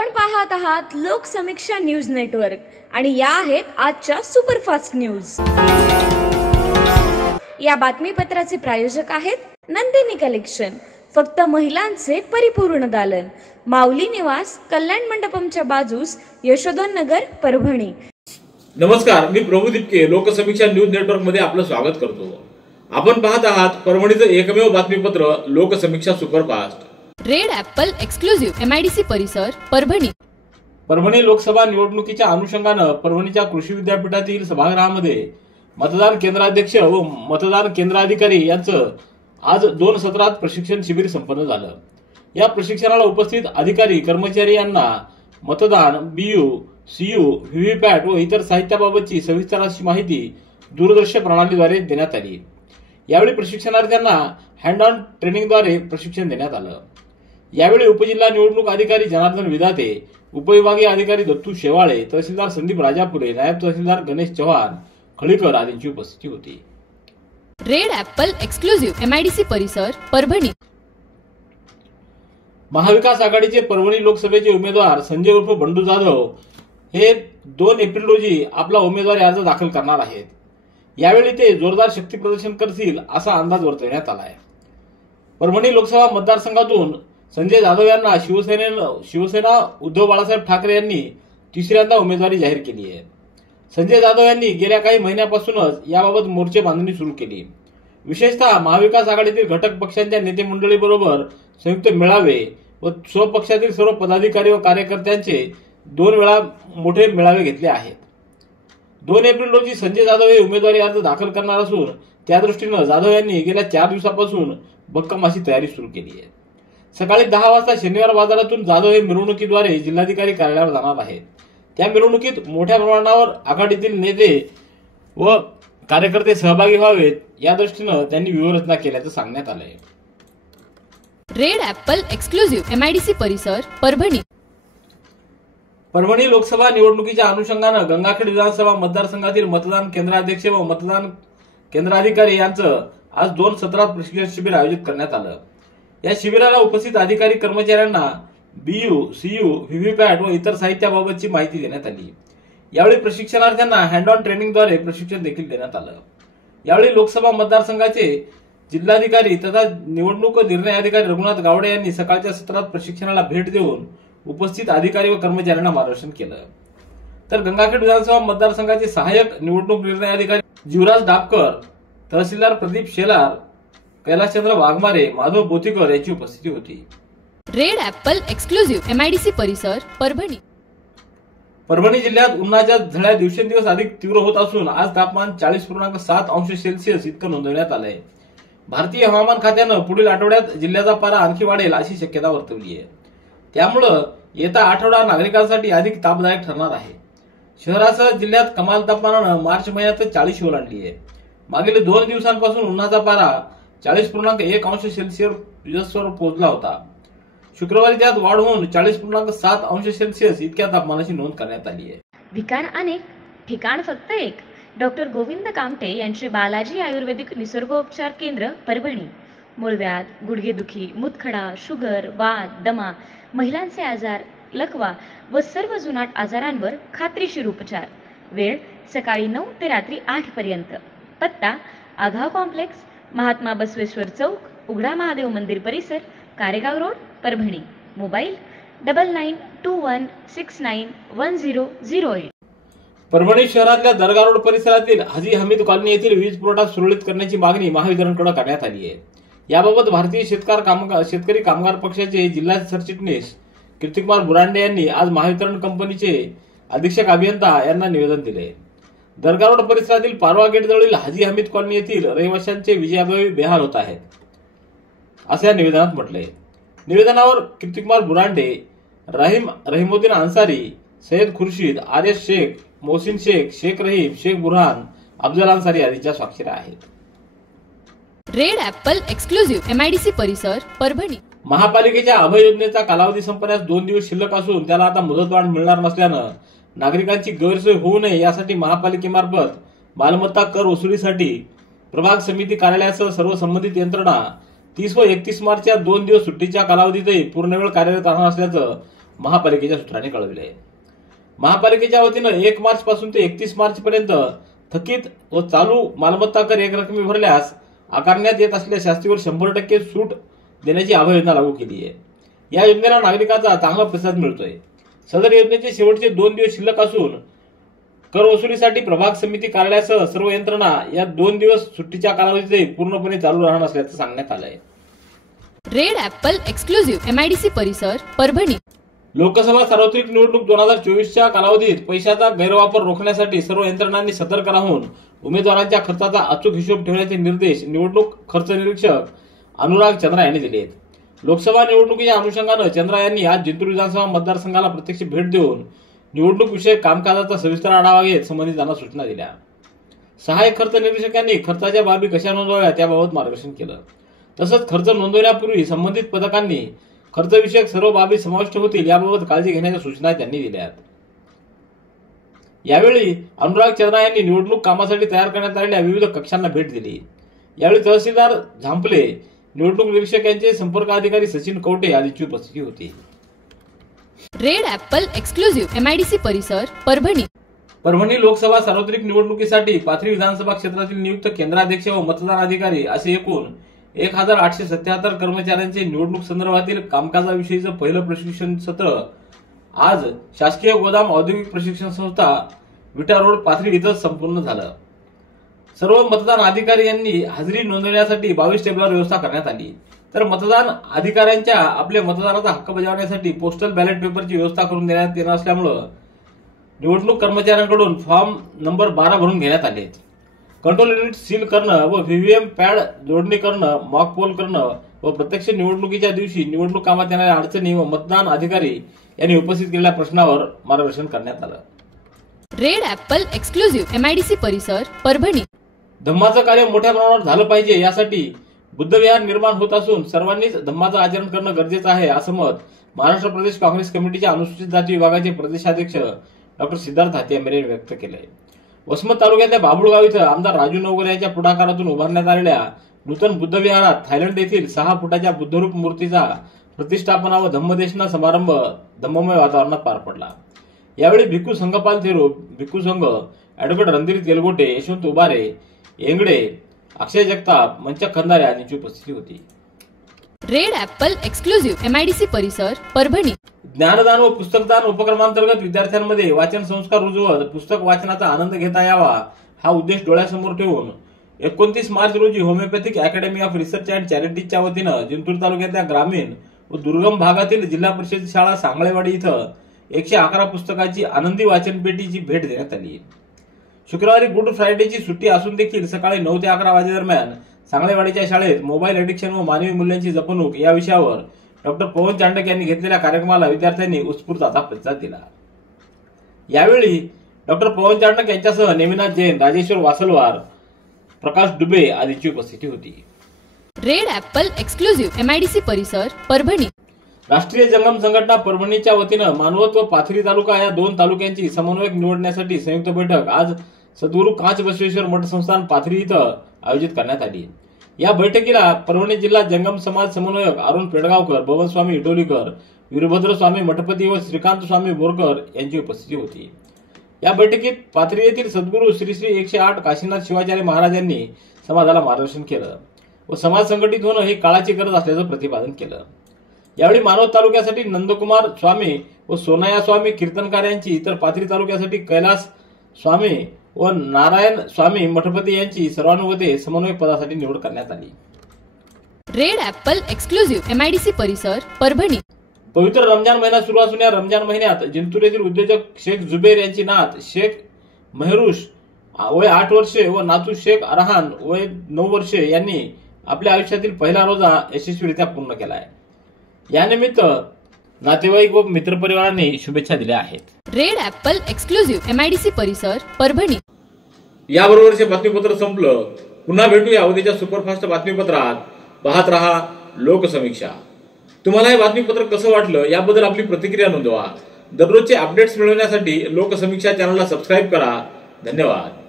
आपण पाहत आहात लोकसमीक्षा न्यूज नेटवर्क आणि या आहेत आजच्या सुपरफास्ट न्यूज। या बातमीपत्राचे प्रायोजक आहेत नंदिनी कलेक्शन, फक्त महिलांचे परिपूर्ण दालन, माऊली निवास, कल्याण मंडपमच्या बाजूस, यशोधन नगर, परभणी। नमस्कार, मी प्रभू दिपके लोकसमीक्षा न्यूज नेटवर्क मध्ये आपलं स्वागत करतो। आपण पाहत आहात परभणीचं एकमेव बातमीपत्र Loksamiksha superfast. Red apple exclusive MIDC परिसर, परभणी। परभणी लोकसभा निवडणुकीच्या अनुषंगानं परभणीच्या कृषी विद्यापीठातील सभागृहामध्ये मतदान केंद्राध्यक्ष व मतदान केंद्राधिकारी यांचं आज 2 सत्रात प्रशिक्षण शिबिर संपन्न झालं। या प्रशिक्षणाला उपस्थित अधिकारी कर्मचारी यांना मतदान, BU, CU, व्हीव्हीपॅट व इतर साहित्याबाबतची सविस्तर अशी माहिती दूरदृश्य प्रणालीद्वारे देण्यात आली। यावेळी प्रशिक्षणार्थ्यांना हँड ऑन ट्रेनिंगद्वारे प्रशिक्षण देण्यात आलं। यावेळी उपजिल्हा निवडणूक अधिकारी जनार्दन विधाते, उपविभागीय अधिकारी दत्तू शेवाळे, तहसीलदार संदीप राजापुरे, नायब तहसीलदार गणेश चव्हाण, खळीकर आदींची उपस्थिती होती। रेड ऍपल एक्सक्लुझिव्ह MIDC परिसर, परभणी। महाविकास आघाडीचे परभणी लोकसभेचे उमेदवार संजय उर्फ बंडू जाधव हे 2 एप्रिल रोजी आपला उमेदवारी अर्ज दाखल करणार आहेत। यावेळी ते जोरदार शक्ती प्रदर्शन करतील असा अंदाज वर्तवण्यात आला आहे। परभणी लोकसभा मतदारसंघातून संजय जाधव यांना शिवसेना उद्धव बाळासाहेब ठाकरे यांनी तिसऱ्यांदा उमेदवारी जाहीर केली आहे। संजय जाधव यांनी गेल्या काही महिन्यापासूनच याबाबत मोर्चे बांधणी सुरू केली। विशेषतः महाविकास आघाडीतील घटक पक्षांच्या नेते मंडळीबरोबर संयुक्त मेळावे व स्वपक्षातील सर्व पदाधिकारी व कार्यकर्त्यांचे 2 वेळा मोठे मेळावे घेतले आहेत। 2 एप्रिल रोजी संजय जाधव हे उमेदवारी अर्ज दाखल करणार असून त्या दृष्टीने जाधव यांनी गेल्या 4 दिवसापासून भक्कम अशी तयारी सुरू केली आहे। सकाळी 10 वाजता शनिवार बाजारातून जाधव हे मिरवणुकीद्वारे जिल्हाधिकारी कार्यालयावर जाणार आहेत। त्या मिरवणुकीत मोठ्या प्रमाणावर आघाडीतील नेते व कार्यकर्ते सहभागी व्हावेत या दृष्टीने त्यांनी व्यूहरचना केल्याचं सांगण्यात आलंय। रेड ऍपल एक्सक्लुझिव्ह MIDC परिसर, परभणी। परभणी लोकसभा निवडणुकीच्या अनुषंगानं गंगाखेड विधानसभा मतदारसंघातील मतदान केंद्राध्यक्ष व मतदान केंद्राधिकारी यांचं आज 2 सत्रात प्रशिक्षण शिबिर आयोजित करण्यात आलं। या शिबिराला उपस्थित अधिकारी कर्मचाऱ्यांना BU, CU, व्हीव्हीपॅट व इतर साहित्याबाबतची माहिती देण्यात आली। यावेळी प्रशिक्षणार्थ्यांना हँड ऑन ट्रेनिंगद्वारे प्रशिक्षण देखील देण्यात आलं। यावेळी लोकसभा मतदारसंघाचे जिल्हाधिकारी तथा निवडणूक निर्णय अधिकारी रघुनाथ गावडे यांनी सकाळच्या सत्रात प्रशिक्षणाला भेट देऊन उपस्थित अधिकारी व कर्मचाऱ्यांना मार्गदर्शन केलं। तर गंगाखेड विधानसभा मतदारसंघाचे सहाय्यक निवडणूक निर्णय अधिकारी जीवराज डाबकर, तहसीलदार प्रदीप शेलार, कैलाशचंद्र वाघमारे, माधव बोतीकर यांची उपस्थिती होती। रेड ऍपल एक्सक्लुझिव्ह MIDC परिसर, परभणी। परभणी जिल्ह्यात उन्हाच्या झळा दिवसेंदिवस अधिक तीव्र होत असून आज तापमान 40.7 अंश सेल्सिअस इतकं नोंदवण्यात आलंय। भारतीय हवामान खात्यानं पुढील आठवड्यात जिल्ह्याचा पारा आणखी वाढेल अशी शक्यता वर्तवली आहे। त्यामुळं येता आठवडा नागरिकांसाठी अधिक तापदायक ठरणार आहे। शहरासह जिल्ह्यात कमाल तापमानानं मार्च महिन्यात 40 ओलांडली आहे। मागील 2 दिवसांपासून उन्हाचा पारा 40.1 अंश सेल्सिअसवर पोहोचला होता। शुक्रवारी त्यात वाढ होऊन 40.7 अंश सेल्सिअस इतक्या तापमानाची नोंद करण्यात आली आहे। विकार अनेक, ठिकाण फक्त एक। डॉक्टर गोविंद कामटे यांचे बालाजी आयुर्वेदिक निसर्गोपचार केंद्र, परभणी। मूळव्याध, गुडघेदुखी, मूतखडा, शुगर, वात, दमा, महिलांचे आजार, लकवा व सर्व जुनाट आजारांवर खात्रीशीर उपचार। वेळ सकाळी 9 ते रात्री 8 पर्यंत। पत्ता आघाव कॉम्प्लेक्स, महात्मा बसवेश्वर चौक, उघडा महादेव मंदिर परिसर, कारेगाव रोड, परभणी। मोबाईल 9921691008। परभणी शहरातल्या दर्गा रोड परिसरातील हाजी हमीद कॉलनी येथील वीज पुरवठा सुरळीत करण्याची मागणी महावितरणकडे करण्यात आली आहे। याबाबत भारतीय शेतकरी कामगार पक्षाचे जिल्हा सरचिटणीस कीर्तिकुमार बुरांडे यांनी आज महावितरण कंपनीचे अधीक्षक अभियंता यांना निवेदन दिले। दर्गा रोड परिसरातील पारवा गेट जवळील हाजी हमीद कॉलनी येथील रहिवाशांचे विजयाभावी बेहाल होत आहेत असे या निवेदनात म्हटले। निवेदनावर कीर्तिकुमार बुरांडे, रहीमुद्दीन अन्सारी, सय्यद खुर्शीद, आर्यश शेख, मोहसिन शेख, शेख रहीम, शेख बुरहान, अफजल अन्सारी आदींच्या स्वाक्षऱ्या आहेत। रेड ऍपल एक्सक्लुझिव्ह MIDC परिसर, परभणी। महापालिकेच्या अभय योजनेचा कालावधी संपण्यास 2 दिवस शिल्लक असून त्याला आता मुदतवाढ मिळणार नसल्यानं नागरिकांची गैरसोय होऊ नये यासाठी महापालिकेमार्फत मालमत्ता कर वसुलीसाठी प्रभाग समिती कार्यालयासह सर्व संबंधित यंत्रणा 30 व 31 मार्च या 2 दिवस सुट्टीच्या कालावधीतही पूर्णवेळ कार्यरत राहणार असल्याचं महापालिकेच्या सूत्रांनी कळविले आहे। महापालिकेच्या वतीनं 1 मार्च पासून ते 31 मार्च पर्यंत थकीत व चालू मालमत्ता कर एकरकमी भरल्यास आकारण्यात येत असलेल्या शास्तीवर 100% सूट देण्याची आभा योजना लागू केली आहे। या योजनेला नागरिकांचा चांगला प्रतिसाद मिळतोय। सदर योजनेचे शेवटचे 2 दिवस शिल्लक असून कर वसुलीसाठी प्रभाग समिती कार्यालयासह सर्व यंत्रणा या 2 दिवस सुट्टीच्या कालावधीतही पूर्णपणे चालू राहणार असल्याचं सांगण्यात आलं आहे। रेड ॲपल एक्सक्लुझिव्ह MIDC परिसर परभणी। लोकसभा सार्वत्रिक निवडणूक 2024च्या कालावधीत पैशाचा गैरवापर रोखण्यासाठी सर्व यंत्रणांनी सतर्क राहून उमेदवारांच्या खर्चाचा अचूक हिशोब ठेवण्याचे निर्देश निवडणूक खर्च निरीक्षक अनुराग चंद्रा यांनी दिले आहेत। लोकसभा निवडणुकीच्या अनुषंगानं चंद्रा यांनी आज जिंतूर विधानसभा मतदारसंघाला प्रत्यक्ष भेट देऊन निवडणूक विषयक कामकाजाचा सविस्तर आढावा घेत संबंधितांना सूचना दिल्या। सहाय्यक खर्च निरीक्षकांनी खर्चाच्या बाबी कशा नोंदवाव्या त्याबाबत मार्गदर्शन केलं। तसंच खर्च नोंदवण्यापूर्वी संबंधित पथकांनी खर्चविषयक सर्व बाबी समाविष्ट होतील याबाबत काळजी घेण्याच्या सूचना त्यांनी दिल्या। यावेळी अनुराग चंद्रा यांनी निवडणूक कामासाठी तयार करण्यात आलेल्या विविध कक्षांना भेट दिली। यावेळी तहसीलदार झांपले, निवडणूक निरीक्षक यांचे संपर्क अधिकारी सचिन कवटे आदींची उपस्थिती होती। रेड ॲपल एक्सक्लुझिव्ह MIDC परिसर परभणी। परभणी लोकसभा सार्वत्रिक निवडणुकीसाठी पाथरी विधानसभा क्षेत्रातील नियुक्त केंद्राध्यक्ष व मतदान अधिकारी असे एकूण 1877 कर्मचाऱ्यांचे निवडणूक संदर्भातील कामकाजाविषयीचं पहिलं प्रशिक्षण सत्र आज शासकीय गोदाम औद्योगिक प्रशिक्षण संस्था विटा रोड पाथरी इथं संपूर्ण झालं। सर्व मतदान अधिकारी यांनी हजेरी नोंदवण्यासाठी 22 टेबलवर व्यवस्था करण्यात आली, तर मतदान अधिकाऱ्यांच्या आपल्या मतदानाचा हक्क बजावण्यासाठी पोस्टल बॅलेट पेपरची व्यवस्था करून देण्यात येणार असल्यामुळे निवडणूक कर्मचाऱ्यांकडून फॉर्म नंबर 12 भरून घेण्यात आले। कंट्रोल युनिट सील करणं व व्हीव्हीएम पॅड जोडणी करणं, मॉक पोल करणं व प्रत्यक्ष निवडणुकीच्या दिवशी निवडणूक कामात येणाऱ्या अडचणी व मतदान अधिकारी यांनी उपस्थित केलेल्या प्रश्नावर मार्गदर्शन करण्यात आलं। रेड ॲपल एक्सक्लुझिव्ह MIDC परिसर परभणी। धम्माचं कार्य मोठ्या प्रमाणावर झालं पाहिजे यासाठी बुद्धविहार निर्माण होत असून सर्वांनीच धम्माचं आचरण करणं गरजेचं आहे असं मत महाराष्ट्र प्रदेश काँग्रेस कमिटीच्या अनुसूचित जाती विभागाचे प्रदेशाध्यक्ष डॉ. सिद्धार्थ हातेंबरे यांनी व्यक्त केलंय। वसमत तालुक्यातल्या बाबुळगाव इथं आमदार राजू नवगरे यांच्या पुढाकारातून उभारण्यात आलेल्या नूतन बुद्धविहारात थायलंड येथील 6 फुटाच्या बुद्धरूप मूर्तीचा प्रतिष्ठापना व धम्मदेशना समारंभ धम्ममय वातावरणात पार पडला। यावेळी भिक्खू संघपाल थेरो, भिक्खू संघ, ॲडव्होकेट रणधीर तेलगोटे, यशवंत उबारे, येंगडे, अक्षय जगताप, मंचक खंदारे यांची उपस्थिती होती। रेड ॲपल एक्सक्लुझिव्ह MIDC परिसर परभणी। ज्ञानदान व पुस्तकदान उपक्रमांतर्गत विद्यार्थ्यांमध्ये वाचन संस्कार रुजवत पुस्तक वाचनाचा आनंद घेता यावा हा उद्देश डोळ्यासमोर ठेवून 29 मार्च रोजी homoeopathic academy of research and चॅरिटीजच्या वतीनं जिंतूर तालुक्यातल्या ग्रामीण व दुर्गम भागातील जिल्हा परिषद शाळा सांगळेवाडी इथं 111 पुस्तकाची आनंदी वाचन पेटीची भेट देण्यात आली। शुक्रवारी गुड फ्रायडेची सुट्टी असून देखील सकाळी 9 ते 11 वाजेदरम्यान सांगळेवाडीच्या शाळेत मोबाईल ॲडिक्शन व मानवी मूल्यांची जपणूक या विषयावर डॉ. पवन चांडक यांनी घेतलेल्या कार्यक्रमाला विद्यार्थ्यांनी उत्स्फूर्त असा प्रतिसाद दिला। यावेळी डॉ. पवन चांडक यांच्यासह नेमिनाथ जैन, राजेश्वर वासलवार, प्रकाश डुबे आदींची उपस्थिती होती। रेड ॲपल एक्सक्लुझिव्ह MIDC परिसर परभणी। राष्ट्रीय जंगम संघटना परभणीच्या वतीनं मानवत व पाथरी तालुका या 2 तालुक्यांची समन्वयक निवडण्यासाठी संयुक्त बैठक आज सद्गुरू काच बसवेश्वर मठ संस्थान पाथरी इथं आयोजित करण्यात आली। या बैठकीला परभणी जिल्हा जंगम समाज समन्वयक अरुण पेडगावकर, बबन स्वामी इटोलीकर, वीरभद्र स्वामी मठपती व श्रीकांत स्वामी बोरकर यांची उपस्थिती होती। या बैठकीत पाथरी येथील सद्गुरू श्री श्री 108 काशीनाथ शिवाचार्य महाराजांनी समाजाला मार्गदर्शन केलं व समाज संघटित होणं ही काळाची गरज असल्याचं प्रतिपादन केलं। यावेळी मानवत तालुक्यासाठी नंदकुमार स्वामी व सोनाया स्वामी कीर्तनकार यांची, तर पाथरी तालुक्यासाठी कैलास स्वामी व नारायण स्वामी मठपती यांची सर्वानुमते समन्वयक पदासाठी निवड करण्यात आली। रेड ॲपल एक्सक्लुझिव्ह MIDC परिसर परभणी। पवित्र रमजान महिना सुरू असून या रमजान महिन्यात जिंतूर येथील उद्योजक शेख जुबेर यांची नात शेख मेहरुष वय 8 वर्षे व नातू शेख अरहान वय 9 वर्षे यांनी आपल्या आयुष्यातील पहिला रोजा यशस्वीरित्या पूर्ण केला आहे। यानिमित्त नातेवाईक व मित्रपरिवारांनी शुभेच्छा दिल्या आहेत। रेड ॲपल एक्सक्लुझिव्ह MIDC परिसर परभणी। याबरोबरचे बातमीपत्र संपलं। पुन्हा भेटूया उद्याच्या सुपरफास्ट बातमीपत्रात। पाहत रहा लोकसमीक्षा। तुम्हाला हे बातमीपत्र कसं वाटलं याबद्दल आपली प्रतिक्रिया नोंदवा। दररोजचे अपडेट्स मिळवण्यासाठी लोकसमीक्षा चॅनलला सबस्क्राईब करा। धन्यवाद।